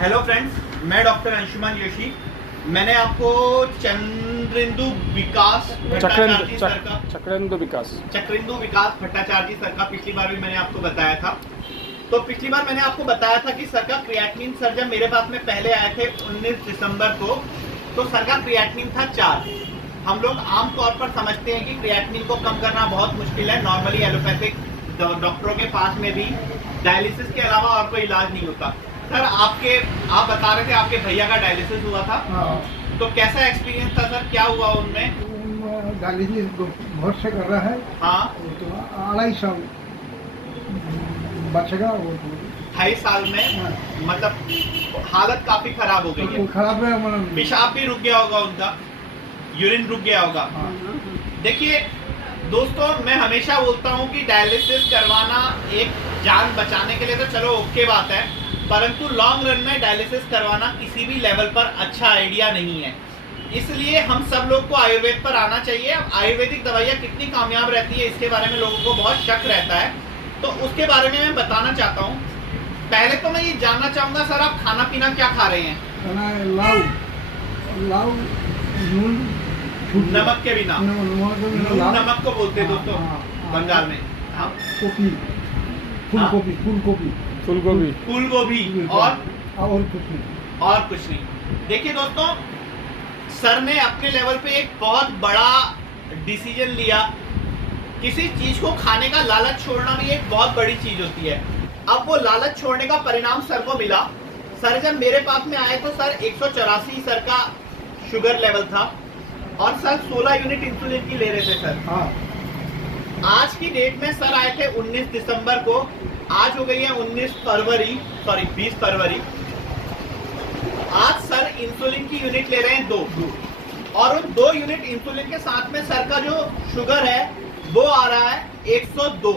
Hello friends, मैं doctor Anshuman Joshi. मैंने आपको चंद्रेंदु विकास भट्टाचार्य सर का चक्रेंदु विकास भट्टाचार्य सर का पिछली बार भी मैंने आपको बताया था। तो पिछली बार मैंने आपको बताया था कि सर का क्रिएटिनिन, सर जब मेरे पास में पहले आए थे 19 दिसंबर को, तो सर का क्रिएटिनिन था 4। हम लोग आमतौर पर समझते हैं कि क्रिएटिनिन को कम करना बहुत मुश्किल है। नॉर्मली एलोपैथिक डॉक्टरों के पास में भी डायलिसिस के अलावा और कोई इलाज नहीं होता। सर आप बता रहे थे आपके भैया का डायलिसिस हुआ था। तो कैसा एक्सपीरियंस था सर, क्या हुआ उनमें? डायलिसिस बहुत से कर रहा है। हाँ, तो 2.5 साल बचेगा वो। 2.5 साल में मतलब हालत काफी खराब हो गई है। खराब है, मतलब पेशाब भी रुक गया होगा, उनका यूरिन रुक गया होगा। देखिए दोस्तों, मैं हमेशा बोलता हूँ कि डायलिसिस करवाना एक जान बचाने के लिए तो चलो ओके बात है, परंतु लॉन्ग रन में डायलिसिस करवाना किसी भी लेवल पर अच्छा आइडिया नहीं है। इसलिए हम सब लोग को आयुर्वेद पर आना चाहिए। अब आयुर्वेदिक दवाइयाँ कितनी कामयाब रहती है इसके बारे में लोगों को बहुत शक रहता है, तो उसके बारे में मैं बताना चाहता हूँ। पहले तो मैं ये जानना चाहूँगा सर, आप खाना पीना क्या खा रहे हैं? लाऊ नून नमक के बिना, नून नमक को बोलते हैं दोस्तों बंगाल में। गोभी, फूल गोभी और कुछ नहीं। देखिए दोस्तों, सर ने अपने लेवल पे एक बहुत बड़ा डिसीजन लिया। किसी चीज को खाने का लालच छोड़ना भी एक बहुत बड़ी चीज होती है। अब वो लालच छोड़ने का परिणाम सर को मिला। सर जब मेरे पास में आए तो सर 184 सर का शुगर लेवल था और सर 16 यूनिट इंसुलिन की ले रहे थे सर। आज की डेट में सर आए थे 19 दिसंबर को, आज हो गई है 20 फरवरी। आज सर इंसुलिन की यूनिट ले रहे हैं 2 और उन 2 यूनिट इंसुलिन के साथ में सर का जो शुगर है वो आ रहा है 102।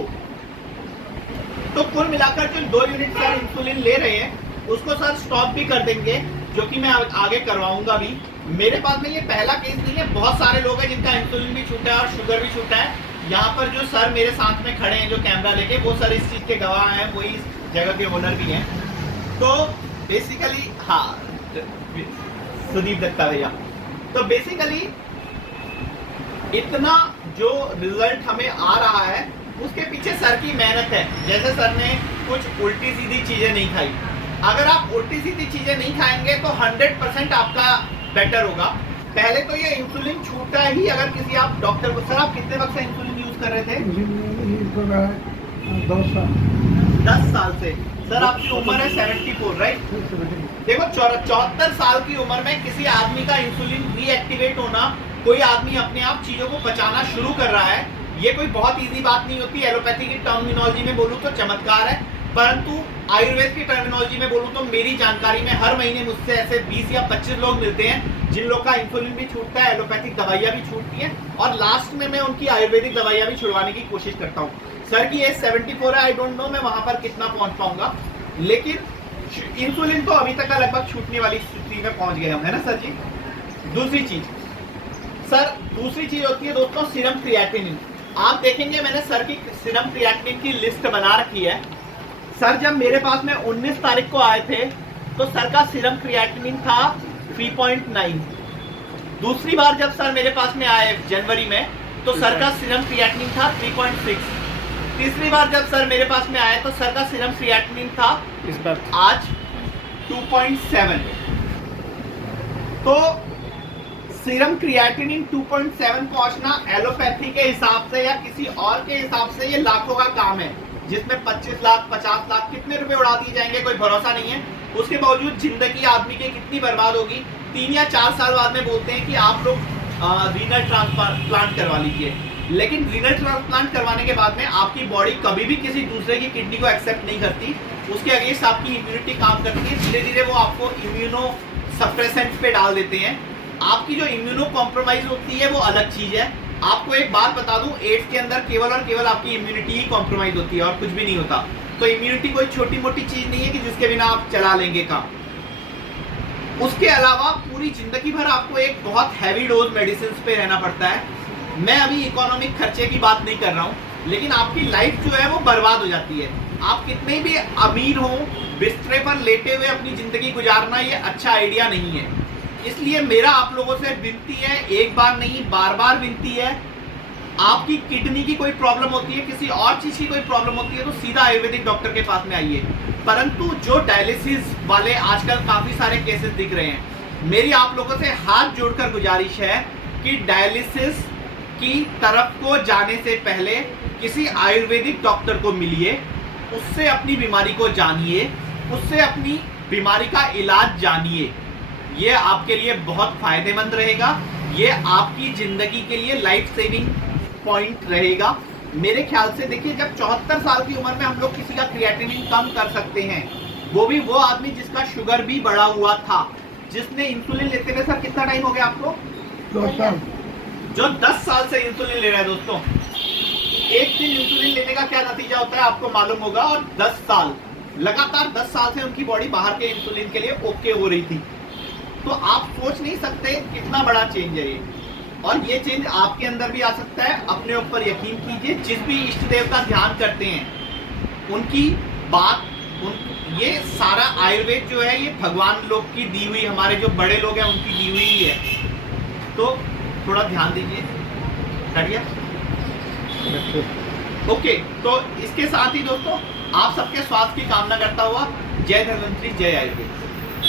तो कुल मिलाकर जो 2 यूनिट सर इंसुलिन ले रहे हैं उसको सर स्टॉप भी कर देंगे, जो कि मैं आगे करवाऊंगा भी। मेरे पास में ये पहला केस नहीं है, बहुत सारे लोग हैं जिनका इंसुलिन भी छूटा है और शुगर भी छूटा है। यहाँ पर जो सर मेरे साथ में खड़े हैं जो कैमरा लेके, वो सर इस चीज के गवाह हैं, वही इस जगह के ओनर भी हैं। तो बेसिकली हाँ, सुदीप दत्ता भैया। तो बेसिकली इतना जो रिजल्ट हमें आ रहा है उसके पीछे सर की मेहनत है। जैसे सर ने कुछ उल्टी सीधी चीजें नहीं खाई। अगर आप उल्टी सीधी चीजें नहीं खाएंगे तो 100% आपका बेटर होगा। पहले तो ये इंसुलिन छूटा ही, अगर किसी आप डॉक्टर को, सर आप कितने वक्त से इंसुलिन यूज कर रहे थे? 10 साल से। सर आपकी उम्र है 74, राइट? देखो 74 साल की उम्र में किसी आदमी का इंसुलिन रीएक्टिवेट होना, कोई आदमी अपने आप चीजों को पचाना शुरू कर रहा है, ये कोई बहुत इजी बात नहीं होती। एलोपैथी की टर्मिनोलॉजी में बोलूँ तो चमत्कार है, परंतु आयुर्वेद की टर्मिनोलॉजी में बोलूँ तो मेरी जानकारी में हर महीने मुझसे ऐसे 20 या 25 लोग मिलते हैं जिन लोग का इंसुलिन भी छूटता है, एलोपैथिक दवाइयाँ भी छूटती हैं और लास्ट में मैं उनकी आयुर्वेदिक दवाइयाँ भी छुड़वाने की कोशिश करता हूँ। सर की एज 74 है, आई डोंट नो मैं वहां पर कितना पहुंच पाऊंगा, लेकिन इंसुलिन तो अभी तक का लगभग छूटने वाली स्थिति में पहुंच गए हम, है ना सर जी? दूसरी चीज होती है दोस्तों सीरम क्रिएटिनिन। आप देखेंगे मैंने सर की सीरम क्रिएटिनिन की लिस्ट बना रखी है। सर जब मेरे पास में 19 तारीख को आए थे तो सर का सीरम क्रिएटिनिन था 3.9। दूसरी बार जब सर मेरे पास में आए जनवरी में तो सर का सीरम क्रिएटिनिन था 3.6। तीसरी बार जब सर मेरे पास में आए तो सर का सीरम क्रिएटिनिन था इस बार आज 2.7। तो सीरम क्रिएटिनिन 2.7 पहुंचना एलोपैथी के हिसाब से या किसी और के हिसाब से ये लाखों का काम है, जिसमें 25 लाख 50 लाख कितने रुपए उड़ा दिए जाएंगे कोई भरोसा नहीं है। उसके बावजूद जिंदगी आदमी की कितनी बर्बाद होगी। 3 या 4 साल बाद में बोलते हैं कि आप लोग रीनल ट्रांसप्लांट करवा लीजिए, लेकिन रीनल ट्रांसप्लांट करवाने के बाद में आपकी बॉडी कभी भी किसी दूसरे की किडनी को एक्सेप्ट नहीं करती, उसके अगेंस्ट आपकी इम्यूनिटी काम करती है। धीरे धीरे वो आपको इम्यूनो सप्रेसेंट पे डाल देते हैं। आपकी जो इम्यूनो कॉम्प्रोमाइज होती है वो अलग चीज है। आपको एक बात बता दूं, एड्स के अंदर केवल और केवल आपकी इम्यूनिटी ही कॉम्प्रोमाइज होती है और कुछ भी नहीं होता। तो इम्यूनिटी कोई छोटी मोटी चीज नहीं है कि जिसके बिना आप चला लेंगे काम। उसके अलावा पूरी जिंदगी भर आपको एक बहुत हैवी डोज मेडिसिन पे रहना पड़ता है। मैं अभी इकोनॉमिक खर्चे की बात नहीं कर रहा हूँ, लेकिन आपकी लाइफ जो है वो बर्बाद हो जाती है। आप कितने भी अमीर हो, बिस्तरे पर लेटे हुए अपनी जिंदगी गुजारना ये अच्छा आइडिया नहीं है। इसलिए मेरा आप लोगों से विनती है, एक बार नहीं बार बार विनती है, आपकी किडनी की कोई प्रॉब्लम होती है, किसी और चीज की कोई प्रॉब्लम होती है, तो सीधा आयुर्वेदिक डॉक्टर के पास में आइए। परंतु जो डायलिसिस वाले आजकल काफी सारे केसेस दिख रहे हैं, मेरी आप लोगों से हाथ जोड़कर गुजारिश है कि डायलिसिस की तरफ को जाने से पहले किसी आयुर्वेदिक डॉक्टर को मिलिए, उससे अपनी बीमारी को जानिए, उससे अपनी बीमारी का इलाज जानिए। ये आपके लिए बहुत फायदेमंद रहेगा, ये आपकी जिंदगी के लिए लाइफ सेविंग पॉइंट रहेगा। मेरे ख्याल से देखिए, जब 74 साल की उम्र में हम लोग किसी का क्रिएटिनिन कम कर सकते हैं, वो भी वो आदमी जिसका शुगर भी बढ़ा हुआ था, जिसने इंसुलिन लेते हुए, सर कितना टाइम हो गया आपको? 10 साल। जो 10 साल से इंसुलिन ले रहे हैं दोस्तों, एक दिन इंसुलिन लेने का क्या नतीजा होता है आपको मालूम होगा। और 10 साल लगातार 10 साल से उनकी बॉडी बाहर के इंसुलिन के लिए ओके हो रही थी। तो आप सोच नहीं सकते कितना बड़ा चेंज है ये, और ये चेंज आपके अंदर भी आ सकता है। अपने ऊपर यकीन कीजिए, जिस भी इष्ट देव का ध्यान करते हैं उनकी बात, ये सारा आयुर्वेद जो है ये भगवान लोग की दी हुई, हमारे जो बड़े लोग हैं उनकी दी हुई ही है। तो थोड़ा ध्यान दीजिए। बढ़िया, ओके। तो इसके साथ ही दोस्तों, आप सबके स्वास्थ्य की कामना करता हुआ, जय धन्वंतरी, जय आयुर्वेद।